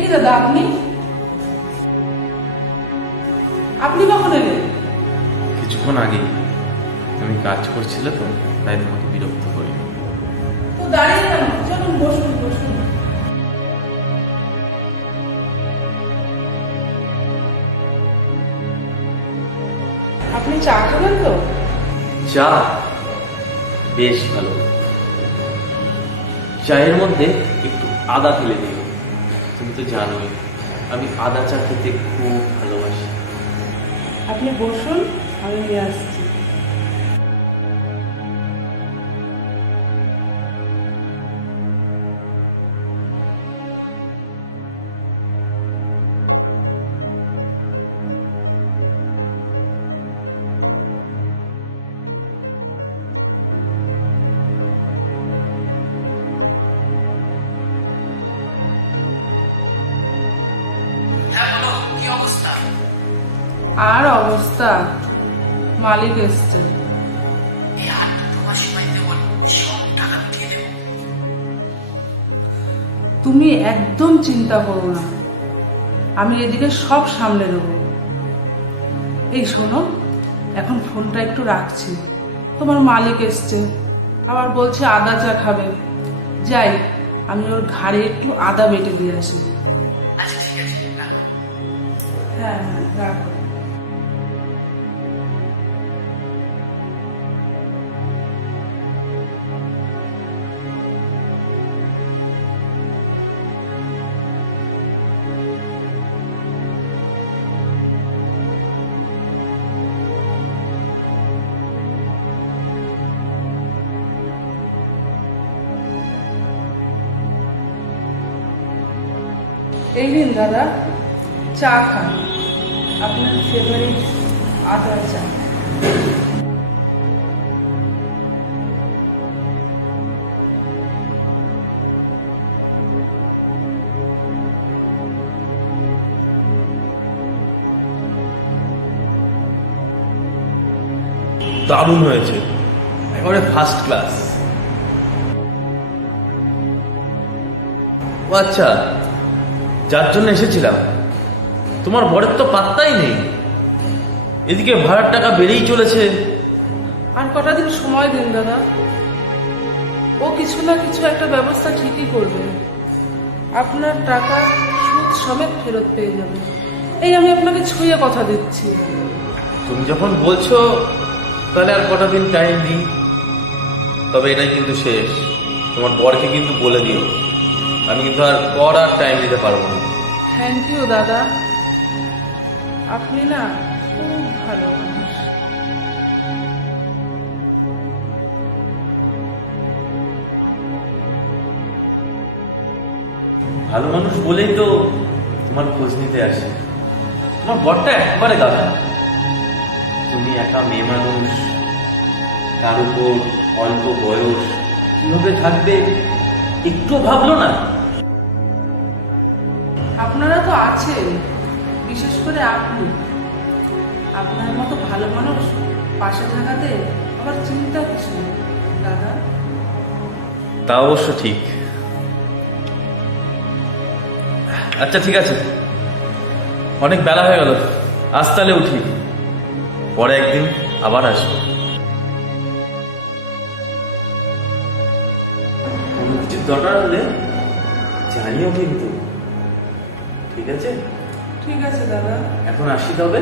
কি দাদা, আপনি আপনি কখন এলেন? কিছুক্ষণ আগে তুমি কাজ করছিলে তো, তাই তোমাকে বিরক্ত করি। তো দাঁড়িয়ে কেন? চলুন বসুন বসুন। আপনি চা খাবেন তো? চা বেশ ভালো, চায়ের মধ্যে একটু আদা ফেলে দিও। তুমি তো জানোই আমি আদা চা খেতে খুব ভালোবাসি। আপনি বসুন, আমি নিয়ে আসছি। আর অবস্থা, মালিক এসছে। তুমি একদম চিন্তা করো না, আমি এদিকে সব সামলে দেব। এই শোনো, এখন ফোনটা একটু রাখছি, তোমার মালিক এসছে, আবার বলছে আদা চা খাবে। যাই, আমি ওর ঘাড়ে একটু আদা বেটে দিয়ে আসি। হ্যাঁ হ্যাঁ, রাখো। এই নিন দাদা, চা খান, আপনার ফেভারিট আদা চা। দারুণ হয়েছে, একেবারে ফার্স্ট ক্লাস। ও আচ্ছা, যার জন্য এসেছিলাম তোমার বরের তো পাত্তাই নেই। এদিকে ভাড়ার টাকা বেড়েই চলেছে। আর কটা দিন সময় দিন দাদা, ও কিছু না কিছু একটা ব্যবস্থা ঠিকই করবে। আপনার টাকা সুদ সমেত ফেরত পেয়ে যাবে, এই আমি আপনাকে ছুঁয়ে কথা দিচ্ছি। তুমি যখন বলছো তাহলে আর কটা দিন টাইম দিই। তবে এটাই কিন্তু শেষ। তোমার বরকে কিন্তু বলে দিও আমি কিন্তু আর টাইম দিতে পারবো না। থ্যাংক ইউ দাদা, আপনি না খুব ভালো মানুষ। ভালো মানুষ বলেই তো তোমার খোঁজ নিতে আসে। তোমার বরটা একবারে গাধা। তুমি একা মেয়ে মানুষ, তার উপর অল্প বয়স, কিভাবে থাকবে একটু ভাবলো না? আপনারা তো আছেন, বিশেষ করে আপনি। আপনার মতো ভালো মানুষ পাশে থাকাতে আবার চিন্তা কিছু দাদা। তা অবশ্য ঠিক। আচ্ছা ঠিক আছে, অনেক বেলা হয়ে গেল, আজ তাহলে উঠি, পরে একদিন আবার আসবো। কোনো কিছুর দরকার হলে জানিও কিন্তু, ঠিক আছে? ঠিক আছে দাদা। এখন আসি তবে।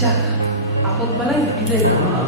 যাক, আপদ বেলায় বিদায় হলো।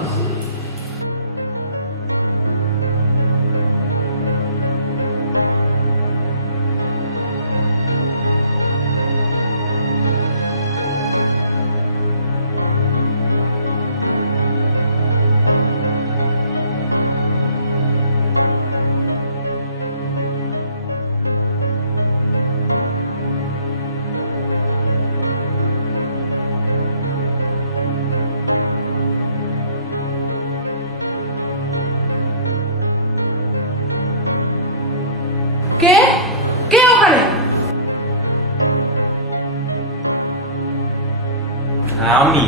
আমি।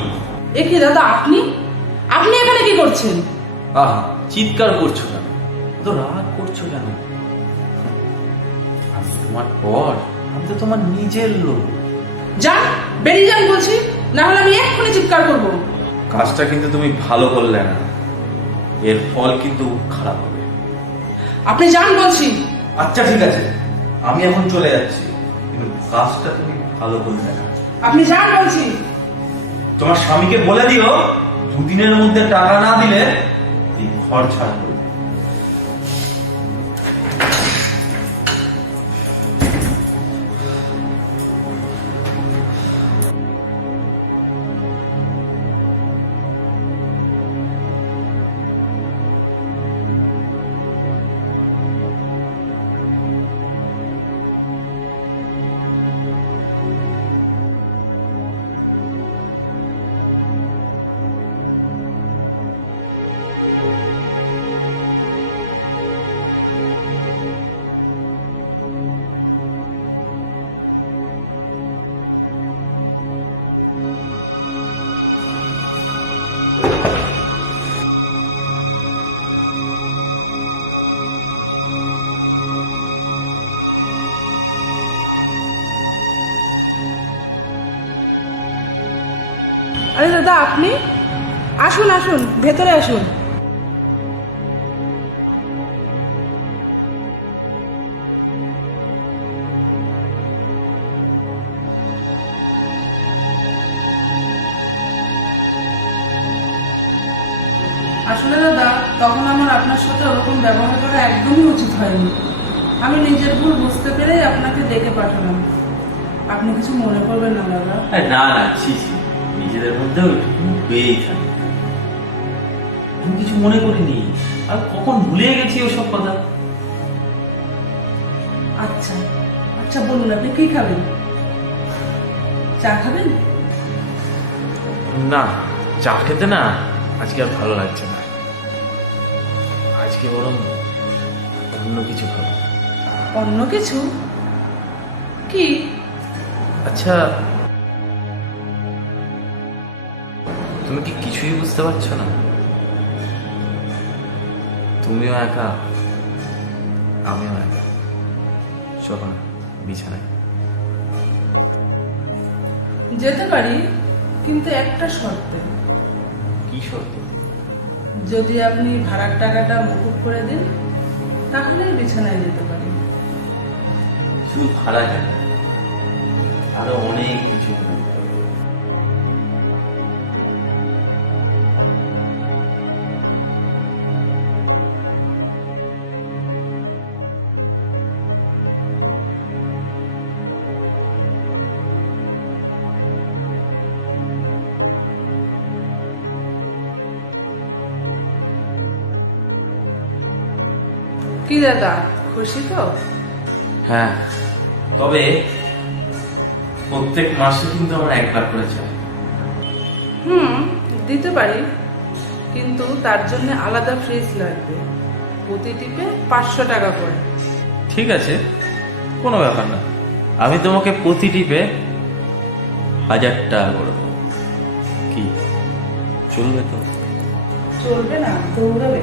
এ কি দাদা, আপনি আপনি এখানে কি করছেন? আহা, চিৎকার করছো কেন? তো রাগ করছো কেন? আমি তোমার পর, আমি তো তোমার নিজের লোক। যান, বেরিয়ে যান বলছি, না হলে আমি এক্ষুনি চিৎকার করবো। কাজটা কিন্তু তুমি ভালো করলে না, এর ফল কিন্তু খারাপ হবে। আপনি যান বলছি। আচ্ছা ঠিক আছে, আমি এখন চলে যাচ্ছি, কিন্তু কাজটা তুমি ভালো করলে না। আপনি যান বলছি। তোমার স্বামীকে বলে দিও, দুদিনের মধ্যে টাকা না দিলে এই ঘর ছাড়বো। আরে দাদা, আপনি আসুন আসুন, ভেতরে আসুন। আসলে দাদা, তখন আমার আপনার সাথে ওরকম ব্যবহার করা একদমই উচিত হয়নি। আমি নিজের ভুল বুঝতে পেরেই আপনাকে ডেকে পাঠালাম। আপনি কিছু মনে করবেন না দাদা। না না, ছি ছি, নিজেদের মধ্যে বেই থাকে। আমি কিছু মনে করিনি, আর কখন ভুলে গেছি ওসব কথা। আচ্ছা আচ্ছা, বলুন আপনি কি খাবেন? চা খাবেন? না, চা খেতে না আজকে আর ভালো লাগছে না। আজকে বরং অন্য কিছু খাবো। অন্য কিছু? কি? আচ্ছা, তুমি কি কিছুই বুঝতে পারছো না? তুমিও একা, আমিও একা। চলো না বিছানায়। যেতে পারি, কিন্তু একটা শর্তে। কি শর্ত? যদি আপনি ভাড়ার টাকাটা মুকুব করে দিন, তাহলেই বিছানায় যেতে পারি। শুধু ভাড়া কেন, আরো অনেক কিছু। কি দাদা, খুশি তো? হ্যাঁ, তবে প্রত্যেক মাসে কিন্তু আমার একবার করে চাই। দিতে পারি, কিন্তু তার জন্য আলাদা ফ্রিজ লাগবে। প্রতি টিপে 500 টাকা করে। ঠিক আছে, কোনো ব্যাপার না, আমি তোমাকে প্রতি টিপে 1000 টাকা করে দেবো। কি চলবে তো? চলবে না, দৌড়াবে।